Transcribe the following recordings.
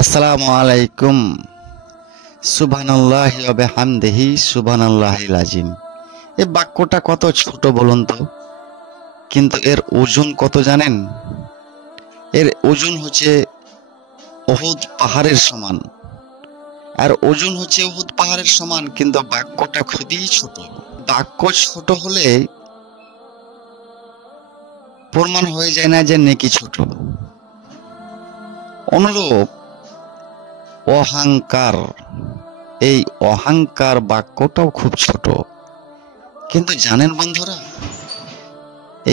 আসসালামু আলাইকুম। সুবহানাল্লাহি ওয়া বিহামদিহি সুবহানাল্লাহিল আযীম। এই বাক্যটা কত ছোট বলুন তো, কিন্তু এর ওজন কত জানেন? এর ওজন হচ্ছে উহুদ পাহাড়ের সমান। আর ওজন হচ্ছে উহুদ পাহাড়ের সমান, কিন্তু বাক্যটা খুবই ছোট। বাক্য ছোট হলে প্রমাণ হয়ে যায় না যে নেকি ছোট। অনুরূপ অহংকার, এই অহংকার বাক্যটাও খুব ছোট। কিন্তু জানেন বন্ধুরা,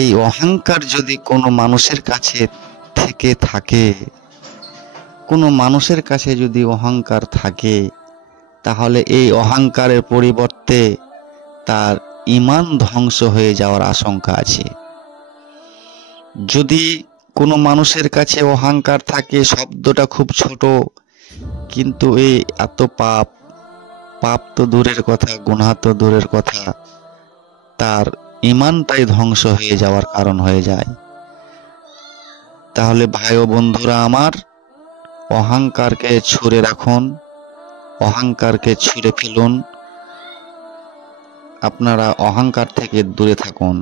এই অহংকার যদি কোনো মানুষের কাছে থেকে থাকে, কোনো মানুষের কাছে যদি অহংকার থাকে, তাহলে এই অহংকারের পরিবর্তে তার ঈমান ধ্বংস হয়ে যাওয়ার আশঙ্কা আছে। যদি কোনো মানুষের কাছে অহংকার থাকে, শব্দটা খুব ছোট, কিন্তু এই এত পাপ, পাপ তো দূরের কথা, গুনাহ তো দূরের কথা, তার ঈমানটাই ধ্বংস হয়ে যাওয়ার কারণ হয়ে যায়। তাহলে ভাই ও বন্ধুরা আমার, অহংকারকে ছুঁড়ে রাখুন, অহংকারকে ছুঁড়ে ফেলুন, আপনারা অহংকার থেকে দূরে থাকুন।